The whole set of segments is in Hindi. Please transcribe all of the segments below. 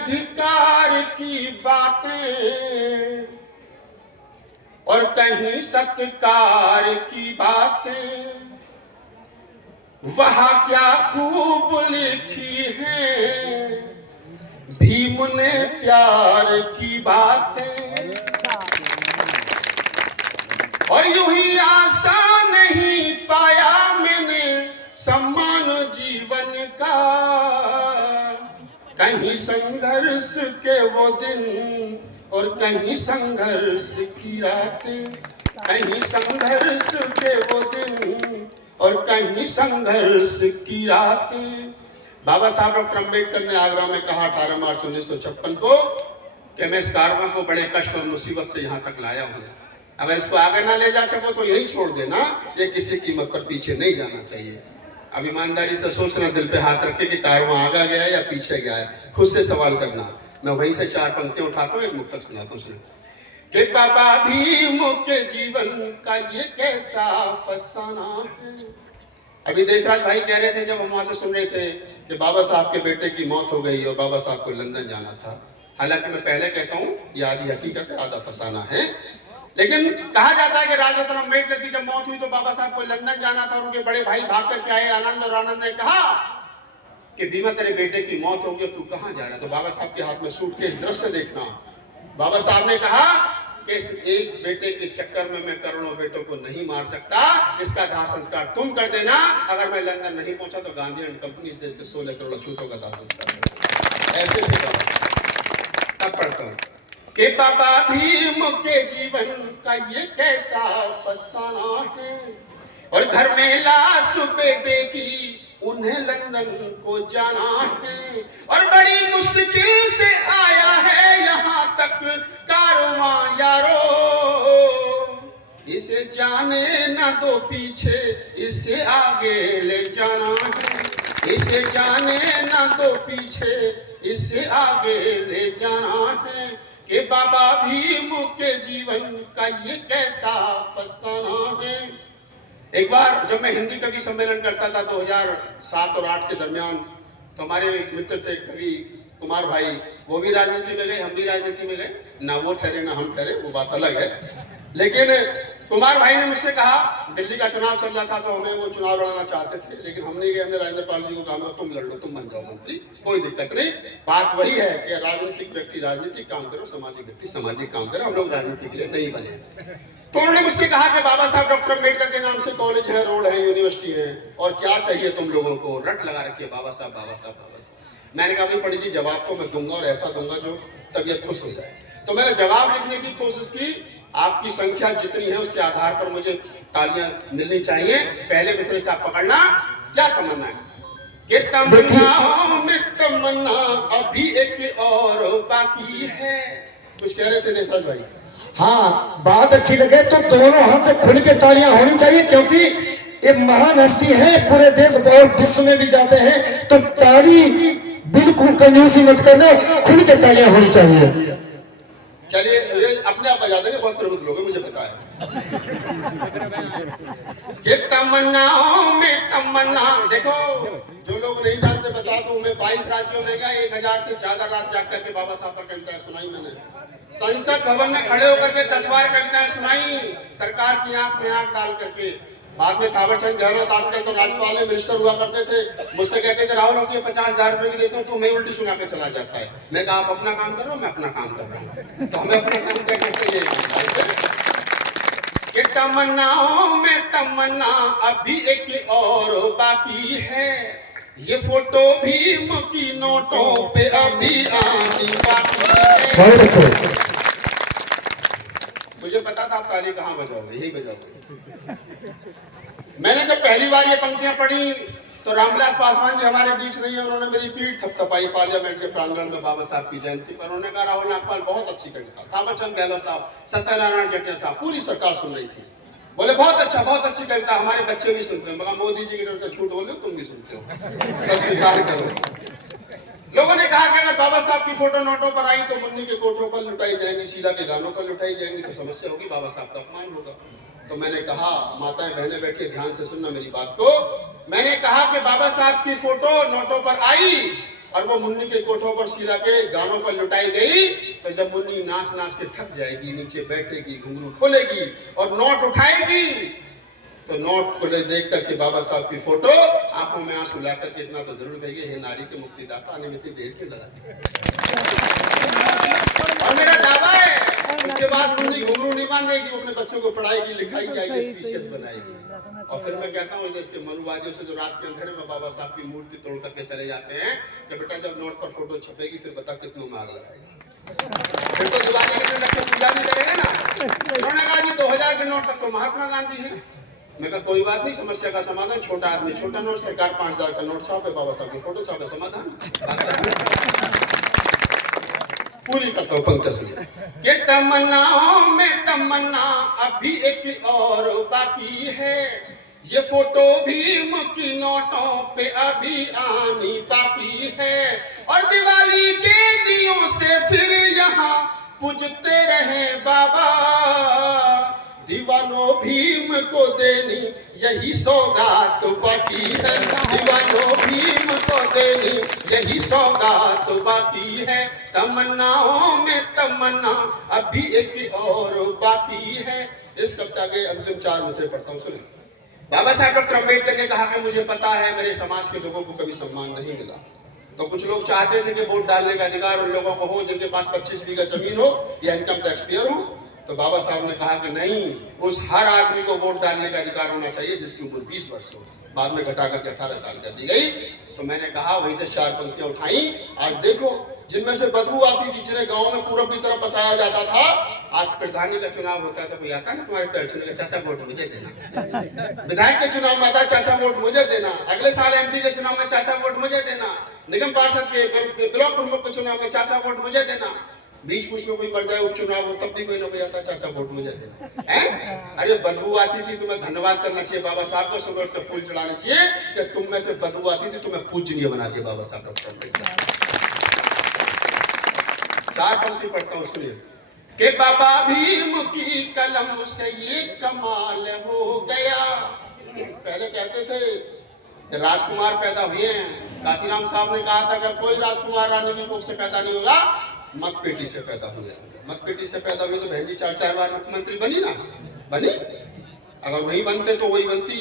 अधिकार की बातें और कहीं सत्कार की बातें, वहां क्या खूब लिखी है भीम ने प्यार की बातें। और यूं ही आशा नहीं पाया मैंने सम्मान जीवन का, कहीं संघर्ष के वो दिन और कहीं संघर्ष की रातें, कहीं संघर्ष के वो दिन और कहीं संघर्ष की रातें। बाबा साहब डॉक्टर अम्बेडकर ने आगरा में कहा 18 मार्च 1956 को कि मैं इस कारवां को बड़े कष्ट और मुसीबत से यहाँ तक लाया हूँ, अगर इसको आगे ना ले जा सको तो यही छोड़ देना, ये किसी कीमत पर पीछे नहीं जाना चाहिए। अब ईमानदारी से सोचना, दिल पे हाथ रख के कि कारवां आगा गया है या पीछे गया है, खुद से सवाल करना। मैं वहीं से 4 पंक्तियां उठाता हूँ, एक मुक्तक सुनाता हूँ उसने कि बाबा भीम के जीवन का ये कैसा फसाना है। अभी देशराज भाई कह रहे थे जब हम वहां से सुन रहे थे कि बाबा साहब के बेटे की मौत हो गई और बाबा साहब को लंदन जाना था। हालांकि मैं पहले कहता हूँ ये आधी हकीकत है, आधा फसाना है। लेकिन कहा जाता है कि राजा रत्न अम्बेडकर की जब मौत हुई तो बाबा साहब को लंदन जाना था और उनके बड़े भाई भाग करके आए आनंद, और आनंद ने कहा कि भीमा तेरे बेटे की मौत होगी और तू कहाँ जा रहा है। तो बाबा साहब के हाथ में सूटकेस, दृश्य देखना। बाबा साहब ने कहा कि इस एक बेटे के चक्कर में मैं करोड़ों बेटों को नहीं मार सकता, इसका दाह संस्कार तुम कर देना। अगर मैं लंदन नहीं पहुंचा तो गांधी एंड कंपनी इस देश के 16 करोड़ अछूतों का दाह संस्कार कर। ऐसे थे बाबा। तब पढ़ता हूं कि बाबा भीम के जीवन का ये कैसा फसाना है, और घर में लाश बेटे की उन्हें लंदन को जाना है, और बड़ी मुश्किल से आया है यहाँ तक कारवां यारो, इसे जाने न दो पीछे, इसे आगे ले जाना है, इसे जाने न दो पीछे, इसे आगे ले जाना है कि बाबा भीम के जीवन का ये कैसा फसाना है। एक बार जब मैं हिंदी कवि सम्मेलन करता था 2007 और 8 के दरमियान, तो हमारे मित्र थे कवि कुमार भाई, वो भी राजनीति में गए, हम भी राजनीति में गए, ना वो ठहरे ना हम ठहरे, वो बात अलग है। लेकिन कुमार भाई ने मुझसे कहा, दिल्ली का चुनाव चल रहा था तो हमें वो चुनाव लड़ना चाहते थे, लेकिन हम नहीं गए। हमने राजेंद्र पाल जी को कहा तुम लड़ लो, तुम बन जाओ मंत्री, कोई दिक्कत नहीं। बात वही है कि राजनीतिक व्यक्ति राजनीतिक काम करो, सामाजिक व्यक्ति सामाजिक काम करो, हम लोग राजनीति के लिए नहीं बने। तो उन्होंने मुझसे कहा कि बाबा साहब डॉक्टर अम्बेडकर के नाम से कॉलेज है, रोड है, यूनिवर्सिटी है, और क्या चाहिए तुम लोगों को, रट लगा रखिए बाबा साहब बाबा साहब बाबा साहब। मैंने कहा भाई पंडित जी जवाब तो मैं दूंगा और ऐसा दूंगा जो तबीयत खुश हो जाए। तो मैंने जवाब लिखने की कोशिश की, आपकी संख्या जितनी है उसके आधार पर मुझे तालियां मिलनी चाहिए। पहले मिसरे से आप पकड़ना, क्या तमन्ना है कि तमन्नाओं में तमन्ना अभी एक और बाकी है। कुछ कह रहे थे देशराज भाई? हाँ, बात अच्छी लगे तो दोनों हाथ से खुल के तालियां होनी चाहिए, क्योंकि ये महान हस्ती है, पूरे देश और विश्व में भी जाते हैं। तो ताली बिल्कुल कंजूसी मत करना, खुल के तालियां होनी चाहिए। चलिए अपने आप बजा देंगे, बहुत प्रबुद्ध लोग हैं मुझे पता है। कि तमन्नाओं में तमन्ना, देखो जो लोग नहीं जानते बता दूं, मैं 22 राज्यों में गया, 1000 से ज्यादा रात जाग करके बाबा साहब पर कविताएं सुनाई मैंने। संसद भवन में खड़े होकर के 10 बार कविताएं सुनाई, सरकार की आंख में आंख डाल करके। बाद में थावरचंद गहलोत आजकल तो राज्यपाल में मिनिस्टर हुआ करते थे, मुझसे कहते थे राहुल हम 50,000 रुपए की देते हो, तो मैं उल्टी सुना के चला जाता है। मैं कहा आप अपना काम करो, मैं अपना काम कर रहा हूँ, तो हमें अपना काम करना चाहिए। कि तमन्नाओं में तमन्ना अभी एक और बाकी है, ये फोटो भीम की नोटों पे अभी आनी बाकी है। मुझे पता था आप ताली कहाँ बजाओगे, यही बजाओगे। मैंने जब पहली बार ये पंक्तियां पढ़ी तो रामविलास पासवान जी हमारे बीच नहीं है, उन्होंने मेरी पीठ थपथपाई पार्लियामेंट के प्रांगण में बाबा साहब की जयंती पर। उन्होंने कहा राहुल नागपाल बहुत अच्छी कविता, थावरचंद गहलोत साहब, सत्यनारायण जटिया साहब, पूरी सरकार सुन रही थी, बोले बहुत अच्छा, बहुत अच्छी कविता, हमारे बच्चे भी सुनते हैं। मगर मोदी जी की तरफ से झूठ बोले तुम भी सुनते हो, सच स्वीकार करो। लोगों ने कहा कि अगर बाबा साहब की फोटो नोटों पर आई तो मुन्नी के कोठों पर लुटाई जाएंगी, शीला के गानों पर लुटाई जाएंगी, तो समस्या होगी, बाबा साहब का अपमान होगा। तो मैंने कहा, माताएं बहनें बैठिए ध्यान से सुनना मेरी बात को, मैंने कहा कि बाबा साहब की फोटो नोटों पर आई और वो मुन्नी के कोठों पर शीला के गानों पर लुटाई गई। तो जब मुन्नी नाच नाच के थक जाएगी, नीचे बैठेगी, घुंघरू खोलेगी और नोट उठाएगी, तो नोट को देख करके बाबा साहब की फोटो आंखों में आंसू ला करके इतना तो जरूर कहिए, हे नारी के मुक्तिदाता, आने में इतनी देर क्यों लगाती। और मेरा दावा है उसके बाद मुन्नी घुंघरू नहीं बांधेगी, वो अपने बच्चों को पढ़ाएगी, लिखाई जाएगी, स्पीशियस बनाएगी। और फिर मैं कहता हूँ इसके मनुवादियों से जो रात के अंधेरे में बाबा साहब की मूर्ति तोड़ करके चले जाते हैं कि बेटा जब नोट पर फोटो छपेगी फिर बता कितनों में आग लगाएगा। फिर तो दिवाली के दिन रख के पूजा भी करेगा ना। उन्होंने कहा जी 2000 के नोट तक तो महात्मा गांधी है। मैं कहा कोई बात नहीं, समस्या का समाधान, छोटा आदमी छोटा नोट, सरकार 5000 का नोट छापे, बाबा साहब की फोटो छापे, समाधान। पूरी करता हूँ पंक्ति सुनिए कि तमन्नाओं में तमन्ना अभी एक और बाकी है, ये फोटो भीम की नोटों पे अभी आनी बाकी है। और दिवाली के दियों से फिर यहाँ पूजते रहे बाबा, दीवानों भीम को देनी यही सौगात बाकी है, दीवानों भीम को देनी यही सौगात बाकी है। तमन्नाओं में तमन्ना अभी एक और बाकी है। इस कविता के अंतिम 4 मिसरे पढ़ता हूँ, सुनिए। बाबा साहब डॉक्टर अम्बेडकर ने कहा कि मुझे पता है मेरे समाज के लोगों को कभी सम्मान नहीं मिला, तो कुछ लोग चाहते थे कि वोट डालने का अधिकार उन लोगों को हो जिनके पास 25 बीघा जमीन हो या इनकम टैक्स पेयर हो। तो बाबा साहब ने कहा कि नहीं, उस हर आदमी को वोट डालने का अधिकार होना चाहिए जिसकी उम्र 20 वर्ष हो। बाद में घटा करके 18 साल कर दी गई। तो मैंने कहा वहीं से 4 पंक्तियां उठाई। आज देखो जिनमें से बदबू आती थी, जिन्हें गांव में पूरब की तरफ बसाया जाता था, आज प्रधानी का चुनाव होता है तो कोई आता ना तुम्हारे पैर छूने का, चाचा वोट मुझे देना। विधायक के चुनाव में आता चाचा वोट मुझे देना, अगले साल MP के चुनाव में चाचा वोट मुझे देना, निगम पार्षद के ब्लॉक प्रमुख के चुनाव में चाचा वोट मुझे देना। बीच कुछ में कोई मर जाए उपचुनाव हो तब भी कोई ना कोई आता चाचा वोट मुझे देना है। अरे बदबू आती थी, तुम्हें धन्यवाद करना चाहिए बाबा साहब को, सुबह उठकर फूल चढ़ाना चाहिए कि तुम में से बदबू आती थी, तुम्हें पूजनीय बना दिया बाबा साहब डॉक्टर अम्बेडकर। 4 पंक्ति पढ़ता हूँ, सुनिए कि बाबा भीम की कलम से ये कमाल हो गया। पहले कहते थे कि राजकुमार पैदा हुए हैं, काशीराम साहब ने कहा था कि कोई राजकुमार रानी की कोख से पैदा नहीं होगा, मत पेटी से पैदा हुए। मत पेटी से पैदा हुए तो बहन जी 4-4 बार मुख्यमंत्री बनी ना, बनी। अगर वही बनते तो वही बनती,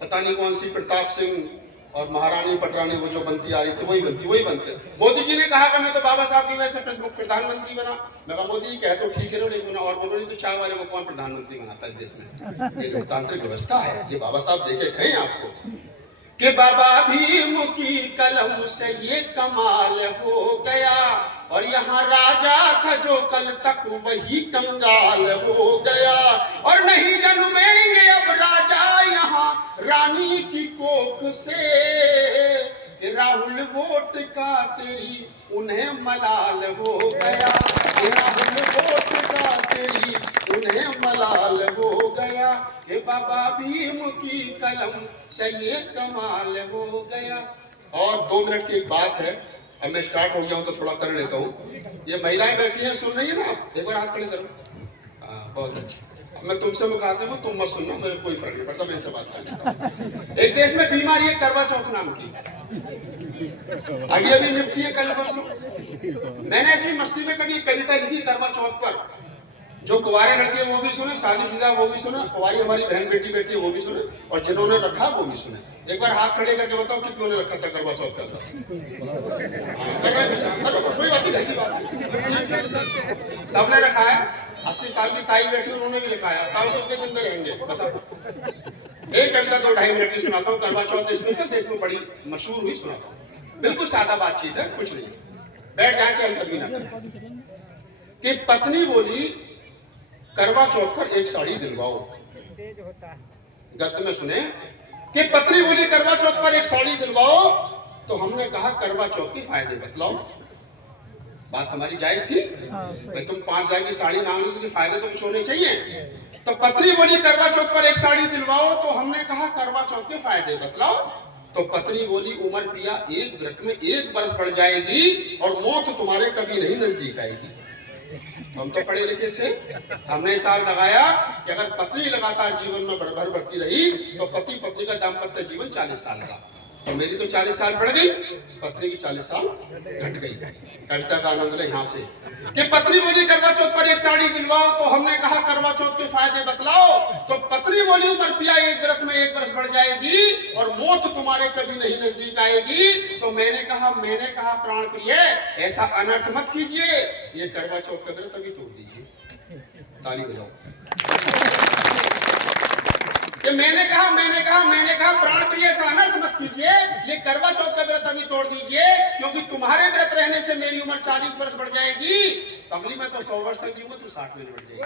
पता नहीं कौन सी प्रताप सिंह और महारानी पटरानी वो जो बनती आ रही थी वही बनती, वही बनते। मोदी जी ने कहा कि मैं तो बाबा साहब की वजह से प्रधानमंत्री बना। मैं कहा मोदी जी कहे तो ठीक है, लेकिन और बोलो नहीं तो चाय वाले को कौन प्रधानमंत्री बनाता है इस देश में? ये लोकतांत्रिक व्यवस्था है, ये बाबा साहब देखे कहें आपको कि बाबा भीम की कलम से ये कमाल हो गया। और यहाँ राजा था जो कल तक वही कंगाल हो गया। और नहीं जन्मेंगे अब राजा यहाँ रानी की कोख से, राहुल वोट का तेरी उन्हें मलाल हो गया, राहुल वोट का तेरी उन्हें मलाल हो गया। हे बाबा भीम की कलम से ये कमाल हो गया। और 2 मिनट की एक बात है, अब मैं स्टार्ट हो गया हूं तो थोड़ा कर लेता हूँ। ये महिलाएं बैठी हैं, सुन रही है ना? एक बार हाथ खड़े करो। हाँ बहुत अच्छा। अब मैं तुमसे मुखातिब हूँ, तुम मत सुनना, मेरे कोई फर्क नहीं पड़ता, मैं इनसे बात कर लेता हूँ। एक देश में बीमारी है करवा चौथ नाम की, अभी निपटी है कल परसों। मैंने ऐसी मस्ती में कभी कविता लिखी करवा चौथ पर, जो कुंवारे लड़के वो भी सुने, शादीशुदा वो भी सुने, कुंवारी हमारी बहन बेटी बैठी है वो भी सुने, और जिन्होंने रखा वो भी सुने। एक बार हाथ खड़े करके बताओ कितनों ने रखा था करवा चौथ का? कर रहे बेचारा, करो कोई बात नहीं, घर की बात है, सबने रखा है। 80 साल की ताई बैठी उन्होंने भी लिखाया। ताऊ कितने जिंदे रहेंगे बताओ? एक कविता 2-2.5 मिनट की सुनाता हूँ, करवा चौथ स्पेशल, देश में बड़ी मशहूर हुई, सुनाता हूँ। बिल्कुल सादा बातचीत है, कुछ नहीं, बैठ जाए चहलकदमी ना करें। कि पत्नी बोली करवा चौथ पर एक साड़ी दिलवाओ। गद्य में सुने कि पत्नी बोली करवा चौथ पर एक साड़ी दिलवाओ, तो हमने कहा करवा चौथ के फायदे बतलाओ। बात हमारी जायज थी भाई, तुम 5000 की साड़ी मांग रहे हो तो फायदे तो कुछ होने चाहिए। तो पत्नी बोली करवा चौथ पर एक साड़ी दिलवाओ, तो हमने कहा करवा चौथ के फायदे बतलाओ। तो पत्नी बोली उमर पिया एक व्रत में 1 बरस बढ़ जाएगी और मौत तुम्हारे कभी नहीं नजदीक आएगी। तो हम तो पढ़े लिखे थे, हमने हिसाब लगाया कि अगर पत्नी लगातार जीवन में बढ़ती रही तो पति पत्नी का दाम्पत्य जीवन 40 साल का। तो मेरी तो 40 साल बढ़ गई, पत्नी की 40 साल घट गई। कविता का आनंद ले यहाँ से कि पत्नी बोली करवा चौथ पर एक साड़ी दिलवाओ, तो हमने कहा करवा चौथ के फायदे बतलाओ। तो पत्नी बोली उमर पिया एक व्रत में 1 वर्ष बढ़ जाएगी और मौत तुम्हारे कभी नहीं नजदीक आएगी। तो मैंने कहा प्राण प्रिय ऐसा अनर्थ मत कीजिए, ये करवा चौथ का व्रत अभी तोड़ दीजिए। ताली बजाओ। कि मैंने कहा प्राण प्रिय ऐसा अनर्थ मत कीजिए, ये करवा चौथ का व्रत अभी तोड़ दीजिए, क्योंकि तुम्हारे व्रत रहने से मेरी उम्र 40 वर्ष बढ़ जाएगी। अगली मैं तो 100 वर्ष तक जीऊंगा, तू 60 में बढ़ जाएगी।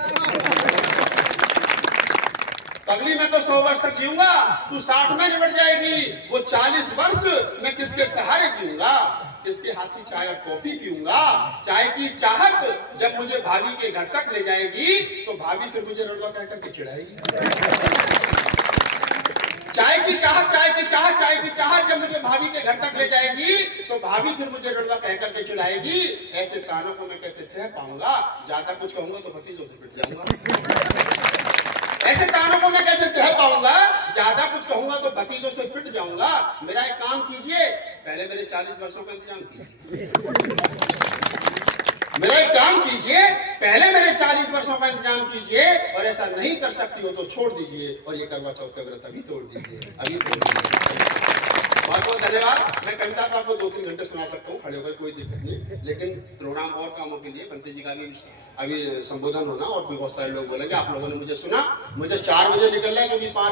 अगली मैं तो 100 वर्ष तक जीऊंगा, तू 60 में निपट जाएगी। वो 40 वर्ष मैं किसके सहारे जीऊंगा, किसके हाथ की चाय और कॉफी पीऊंगा। चाय की चाहत जब मुझे भाभी के घर तक ले जाएगी, तो भाभी फिर मुझे रड़वा कहकर के चिढ़ाएगी। चाय की चाहत जब मुझे भाभी के घर तक ले जाएगी, तो भाभी फिर मुझे रड़वा कहकर के चिढ़ाएगी। ऐसे तानों को मैं कैसे सह पाऊंगा, ज्यादा कुछ कहूंगा तो भतीजों से पिट जाऊंगा। ऐसे तानों को मैं कैसे सह पाऊंगा, ज्यादा कुछ कहूंगा तो भतीजों से पिट जाऊंगा। मेरा एक काम कीजिए, पहले मेरे 40 वर्षों का इंतजाम कीजिए। मेरा एक काम कीजिए, पहले मेरे 40 वर्षों का इंतजाम कीजिए, और ऐसा नहीं कर सकती हो तो छोड़ दीजिए, और ये करवा चौथ का व्रत अभी तोड़ दीजिए, अभी तोड़ दीजिए। बहुत बहुत धन्यवाद। मैं कविता को आपको 2-3 घंटे सुना सकता हूँ खड़े होकर, कोई दिक्कत नहीं, लेकिन प्रोग्राम और कामों के लिए बंते जी का भी अभी संबोधन होना, और भी बहुत सारे लोग बोलेंगे। आप लोगों ने मुझे सुना, मुझे 4 बजे निकलना है, क्योंकि 5